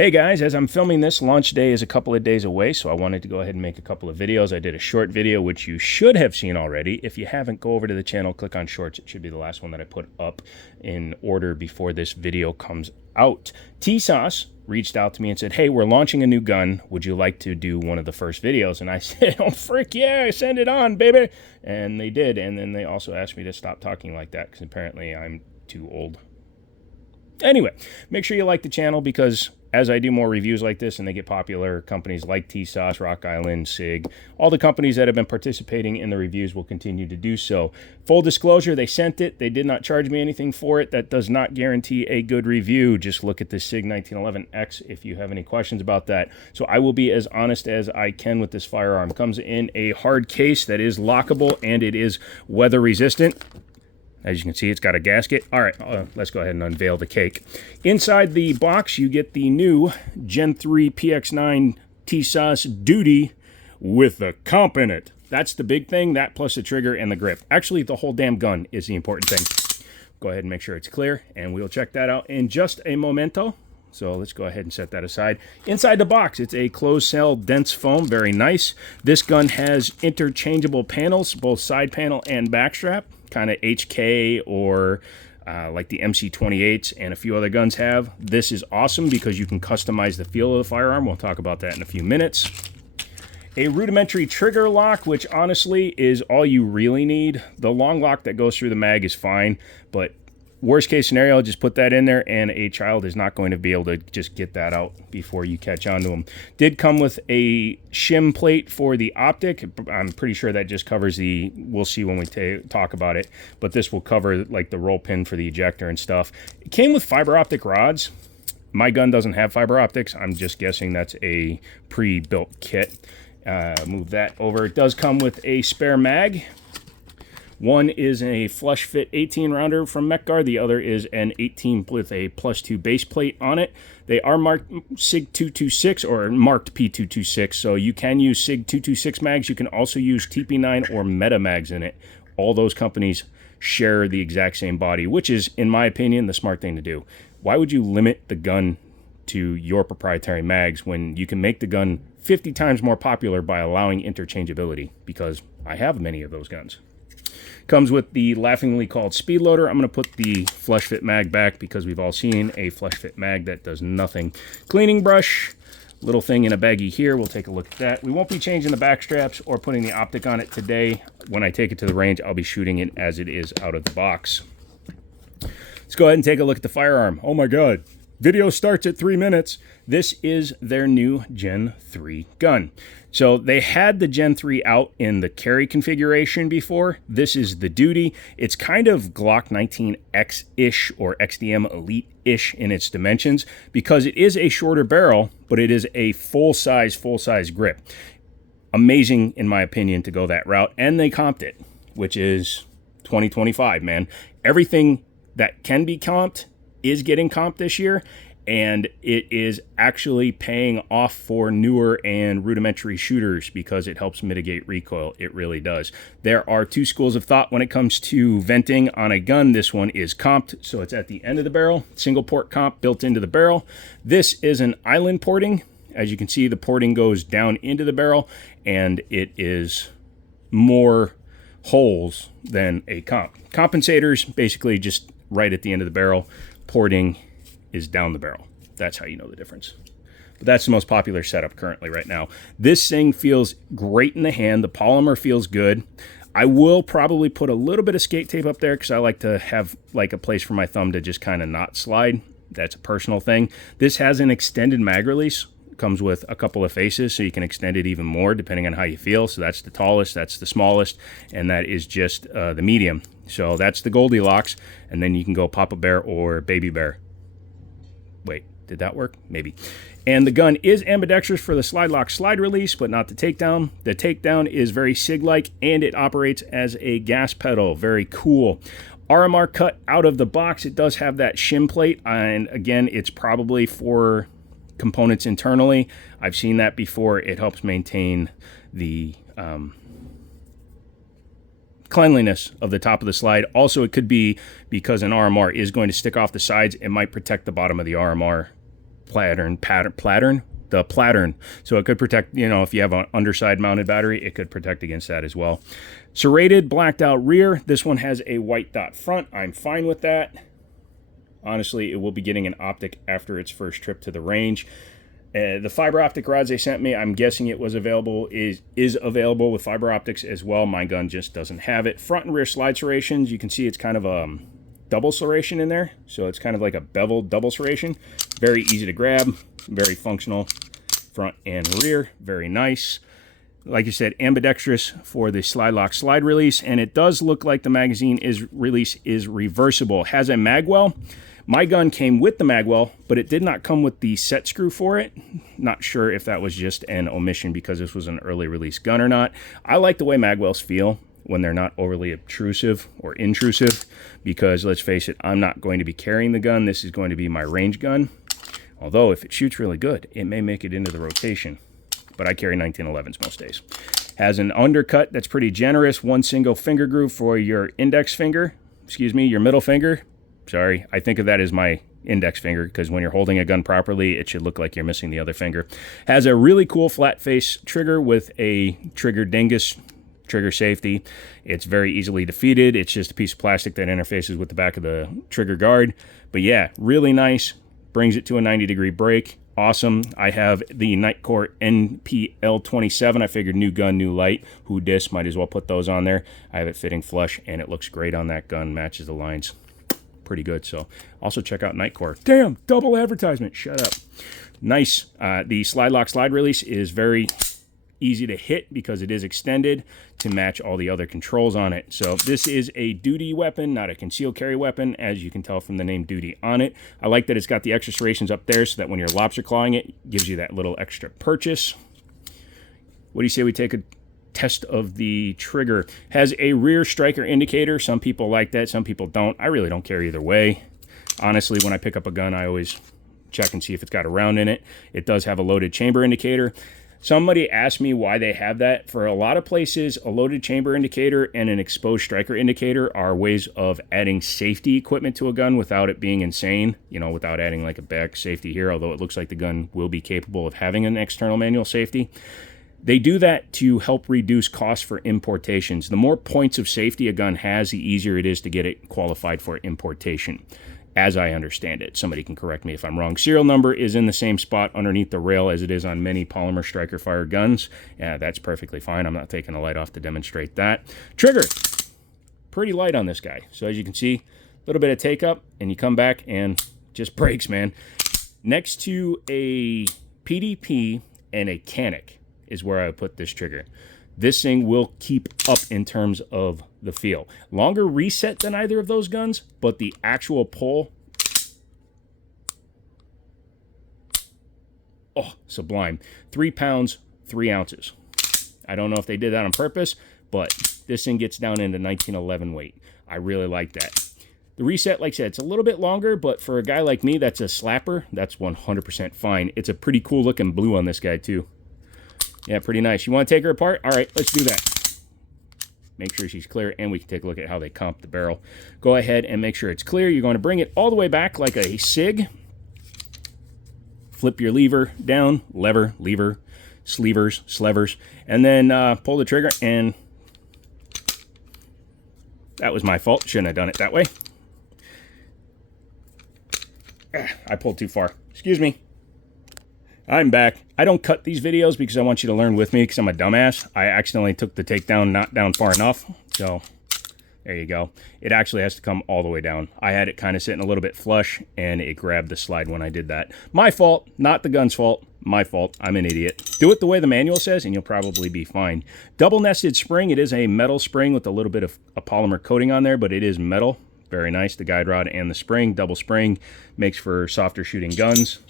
Hey guys, as I'm filming this, launch day is a couple of days away, so I wanted to go ahead and make a couple of videos. I did a short video, which you should have seen already. If you haven't, go over to the channel, click on shorts. It should be the last one that I put up in order before this video comes out. Tisas reached out to me and said, hey, we're launching a new gun. Would you like to do one of the first videos? And I said, oh, frick yeah, send it on, baby. And they did, and then they also asked me to stop talking like that because apparently I'm too old. Anyway, make sure you like the channel because as I do more reviews like this and they get popular, companies like Tisas, Rock Island, SIG, all the companies that have been participating in the reviews will continue to do so. Full disclosure, they sent it. They did not charge me anything for it. That does not guarantee a good review. Just look at the SIG 1911X if you have any questions about that. So I will be as honest as I can with this firearm. It comes in a hard case that is lockable and it is weather resistant. As you can see, it's got a gasket. All right, let's go ahead and unveil the cake. Inside the box, you get the new Gen 3 Px9 Tisas Duty with the comp in it. That's the big thing, that plus the trigger and the grip. Actually, the whole damn gun is the important thing. Go ahead and make sure it's clear, and we'll check that out in just a momento. So let's go ahead and set that aside. Inside the box, it's a closed cell dense foam, very nice. This gun has interchangeable panels, both side panel and back strap, kind of HK or like the MC28s and a few other guns have. This is awesome because you can customize the feel of the firearm. We'll talk about that in a few minutes. A rudimentary trigger lock, which honestly is all you really need. The long lock that goes through the mag is fine, but worst case scenario, just put that in there and a child is not going to be able to just get that out before you catch on to them. Did come with a shim plate for the optic. I'm pretty sure that just covers the, we'll see when we talk about it, but this will cover like the roll pin for the ejector and stuff. It came with fiber optic rods. My gun doesn't have fiber optics. I'm just guessing that's a pre-built kit. Move that over. It does come with a spare mag. One is a flush fit 18 rounder from MechGuard. The other is an 18 with a +2 base plate on it. They are marked SIG 226 or marked P226. So you can use SIG 226 mags. You can also use TP9 or Meta mags in it. All those companies share the exact same body, which is, in my opinion, the smart thing to do. Why would you limit the gun to your proprietary mags when you can make the gun 50 times more popular by allowing interchangeability? Because I have many of those guns. Comes with the laughingly called speed loader. I'm going to put the flush fit mag back because we've all seen a flush fit mag that does nothing. Cleaning brush, little thing in a baggie here. We'll take a look at that. We won't be changing the back straps or putting the optic on it today. When I take it to the range, I'll be shooting it as it is out of the box. Let's go ahead and take a look at the firearm. Oh my God. Video starts at 3 minutes. This is their new Gen 3 gun. So they had the Gen 3 out in the carry configuration before. This is the Duty. It's kind of Glock 19X-ish or XDM Elite-ish in its dimensions because it is a shorter barrel, but it is a full-size grip. Amazing, in my opinion, to go that route. And they comped it, which is 2025, man. Everything that can be comped is getting comped this year, and it is actually paying off for newer and rudimentary shooters because it helps mitigate recoil. It really does. There are two schools of thought when it comes to venting on a gun. This one is comped, so it's at the end of the barrel, single port comp built into the barrel. This is an island porting. As you can see, the porting goes down into the barrel, and it is more holes than a comp. Compensators basically just right at the end of the barrel. Porting is down the barrel. That's how you know the difference. But that's the most popular setup currently right now. This thing feels great in the hand. The polymer feels good. I will probably put a little bit of skate tape up there because I like to have like a place for my thumb to just kind of not slide. That's a personal thing. This has an extended mag release. It comes with a couple of faces so you can extend it even more depending on how you feel. So that's the tallest, that's the smallest, and that is just the medium. So that's the Goldilocks, and then you can go Papa Bear or Baby Bear. Wait, did that work? Maybe. And the gun is ambidextrous for the slide lock slide release, but not the takedown. The takedown is very SIG-like, and it operates as a gas pedal. Very cool. RMR cut out of the box. It does have that shim plate, and again, it's probably for components internally. I've seen that before. It helps maintain the cleanliness of the top of the slide. Also, it could be because an RMR is going to stick off the sides. It might protect the bottom of the RMR the plattern. So it could protect, you know, if you have an underside mounted battery, it could protect against that as well. Serrated, blacked out rear. This one has a white dot front. I'm fine with that. Honestly, it will be getting an optic after its first trip to the range. The fiber optic rods they sent me, I'm guessing it was available, is available with fiber optics as well. My gun just doesn't have it. Front and rear slide serrations, you can see it's kind of a double serration in there. So it's kind of like a beveled double serration. Very easy to grab, very functional front and rear, very nice. Like you said, ambidextrous for the slide lock slide release, and it does look like the magazine release is reversible. It has a magwell. My gun came with the magwell, but it did not come with the set screw for it. Not sure if that was just an omission because this was an early release gun or not. I like the way magwells feel when they're not overly obtrusive or intrusive, because let's face it, I'm not going to be carrying the gun. This is going to be my range gun. Although if it shoots really good, it may make it into the rotation. But I carry 1911s most days. Has an undercut that's pretty generous. One single finger groove for your index finger. Excuse me, your middle finger. Sorry, I think of that as my index finger because when you're holding a gun properly, it should look like you're missing the other finger. Has a really cool flat face trigger with a trigger dingus, trigger safety. It's very easily defeated. It's just a piece of plastic that interfaces with the back of the trigger guard. But yeah, really nice. Brings it to a 90-degree break. Awesome. I have the Nightcore NPL27. I figured new gun, new light. Who dis? Might as well put those on there. I have it fitting flush, and it looks great on that gun. Matches the lines. Pretty good. So also check out Nightcore. Damn, double advertisement. Shut up. Nice. The slide lock slide release is very easy to hit because it is extended to match all the other controls on it. So this is a duty weapon, not a concealed carry weapon, as you can tell from the name duty on it. I like that it's got the extra serrations up there so that when you're lobster clawing it, it gives you that little extra purchase. What do you say we take a test of the trigger? Has a rear striker indicator. Some people like that, some people don't. I really don't care either way. Honestly, when I pick up a gun, I always check and see if it's got a round in it. It does have a loaded chamber indicator. Somebody asked me why they have that. For a lot of places, a loaded chamber indicator and an exposed striker indicator are ways of adding safety equipment to a gun without it being insane, you know, without adding like a back safety here, although it looks like the gun will be capable of having an external manual safety. They do that to help reduce costs for importations. The more points of safety a gun has, the easier it is to get it qualified for importation, as I understand it. Somebody can correct me if I'm wrong. Serial number is in the same spot underneath the rail as it is on many polymer striker fire guns. Yeah, that's perfectly fine. I'm not taking the light off to demonstrate that. Trigger, pretty light on this guy. So as you can see, a little bit of take up and you come back and just breaks, man. Next to a PDP and a Canic is where I would put this trigger. This thing will keep up in terms of the feel. Longer reset than either of those guns, but the actual pull, oh, sublime. 3 pounds, 3 ounces. I don't know if they did that on purpose, but this thing gets down into 1911 weight. I really like that. The reset, like I said, it's a little bit longer, but for a guy like me that's a slapper, that's 100% fine. It's a pretty cool looking blue on this guy too. Yeah, pretty nice. You want to take her apart? All right, let's do that. Make sure she's clear, and we can take a look at how they comp the barrel. Go ahead and make sure it's clear. You're going to bring it all the way back like a SIG. Flip your lever down, lever, slevers, and then pull the trigger, and that was my fault. Shouldn't have done it that way. I pulled too far. Excuse me. I'm back. I don't cut these videos because I want you to learn with me because I'm a dumbass. I accidentally took the takedown not down far enough. So there you go. It actually has to come all the way down. I had it kind of sitting a little bit flush and it grabbed the slide when I did that. My fault, not the gun's fault. My fault. I'm an idiot. Do it the way the manual says and you'll probably be fine. Double nested spring. It is a metal spring with a little bit of a polymer coating on there, but it is metal. Very nice. The guide rod and the spring. Double spring makes for softer shooting guns.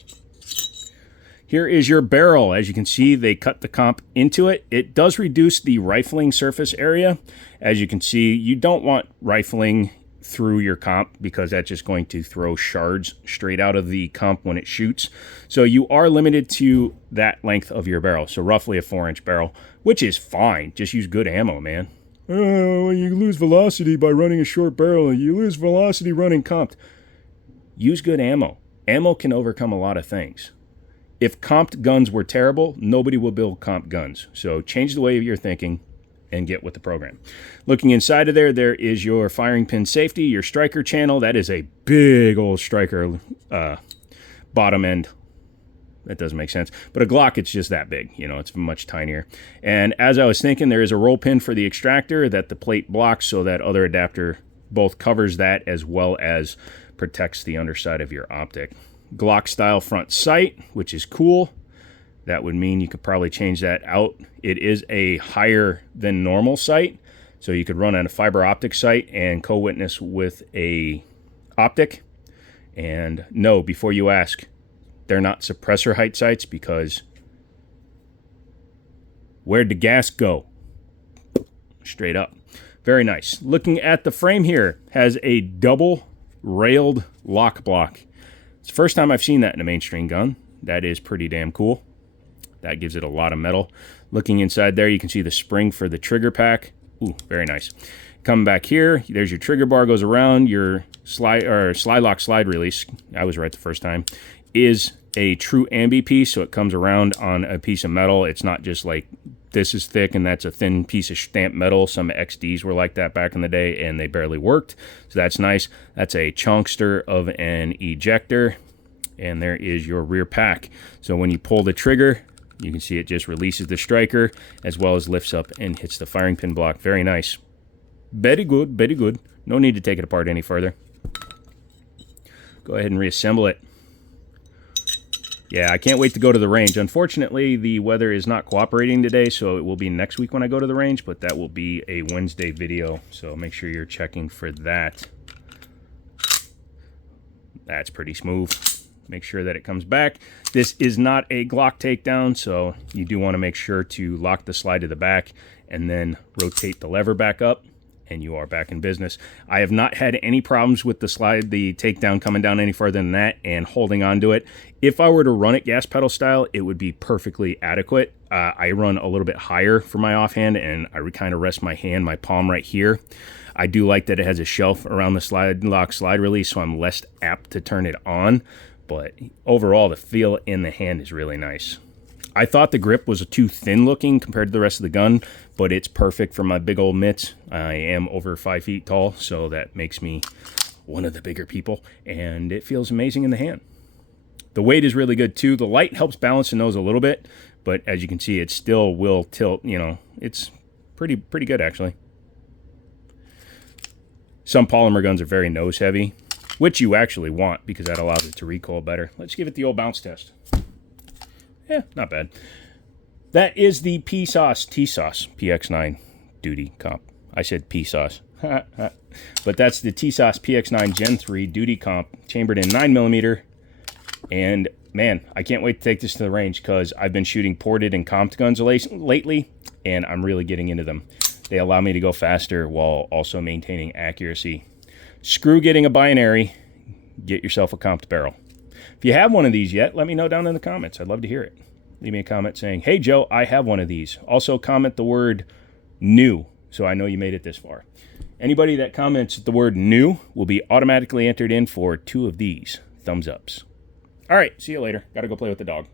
Here is your barrel. As you can see, they cut the comp into it. It does reduce the rifling surface area. As you can see, you don't want rifling through your comp because that's just going to throw shards straight out of the comp when it shoots. So you are limited to that length of your barrel. So roughly a 4-inch barrel, which is fine. Just use good ammo, man. Oh, you lose velocity by running a short barrel. You lose velocity running comped. Use good ammo. Ammo can overcome a lot of things. If comped guns were terrible, nobody will build comp guns. So change the way you're thinking and get with the program. Looking inside of there, there is your firing pin safety, your striker channel. That is a big old striker bottom end. That doesn't make sense. But a Glock, it's just that big. You know, it's much tinier. And as I was thinking, there is a roll pin for the extractor that the plate blocks, so that other adapter both covers that as well as protects the underside of your optic. Glock style front sight, which is cool. That would mean you could probably change that out. It is a higher than normal sight, so you could run on a fiber optic sight and co-witness with a optic. And no, before you ask, they're not suppressor height sights, because where'd the gas go? Straight up. Very nice. Looking at the frame here, has a double railed lock block. It's the first time I've seen that in a mainstream gun. That is pretty damn cool. That gives it a lot of metal. Looking inside there, you can see the spring for the trigger pack. Ooh, very nice. Coming back here, there's your trigger bar, goes around. Your slide lock slide release, I was right the first time, is a true ambi piece, so it comes around on a piece of metal. It's not just like this is thick and that's a thin piece of stamped metal. Some XDs were like that back in the day and they barely worked, so that's nice. That's a chunkster of an ejector, and there is your rear pack. So when you pull the trigger, you can see it just releases the striker as well as lifts up and hits the firing pin block. Very nice. Very good, very good. No need to take it apart any further. Go ahead and reassemble it. Yeah, I can't wait to go to the range. Unfortunately, the weather is not cooperating today, so it will be next week when I go to the range, but that will be a Wednesday video, so make sure you're checking for that. That's pretty smooth. Make sure that it comes back. This is not a Glock takedown, so you do want to make sure to lock the slide to the back and then rotate the lever back up, and you are back in business. I have not had any problems with the takedown coming down any further than that and holding on to it. If I were to run it gas pedal style, it would be perfectly adequate. I run a little bit higher for my offhand, and I kind of rest my palm right here. I do like that it has a shelf around the slide release, so I'm less apt to turn it on. But overall, the feel in the hand is really nice. I thought the grip was too thin looking compared to the rest of the gun, but it's perfect for my big old mitts. I am over 5 feet tall, so that makes me one of the bigger people, and it feels amazing in the hand. The weight is really good too. The light helps balance the nose a little bit, but as you can see, it still will tilt. You know, it's pretty good actually. Some polymer guns are very nose heavy, which you actually want because that allows it to recoil better. Let's give it the old bounce test. Yeah, not bad. That is the Tisas Px9 duty comp. I said P-sauce. But that's the Tisas Px9 Gen 3 duty comp, chambered in 9mm. And man, I can't wait to take this to the range because I've been shooting ported and comped guns lately, and I'm really getting into them. They allow me to go faster while also maintaining accuracy. Screw getting a binary. Get yourself a comped barrel. If you have one of these yet, let me know down in the comments. I'd love to hear it. Leave me a comment saying, hey, Joe, I have one of these. Also, comment the word new so I know you made it this far. Anybody that comments the word new will be automatically entered in for 2 of these thumbs ups. All right, see you later. Got to go play with the dog.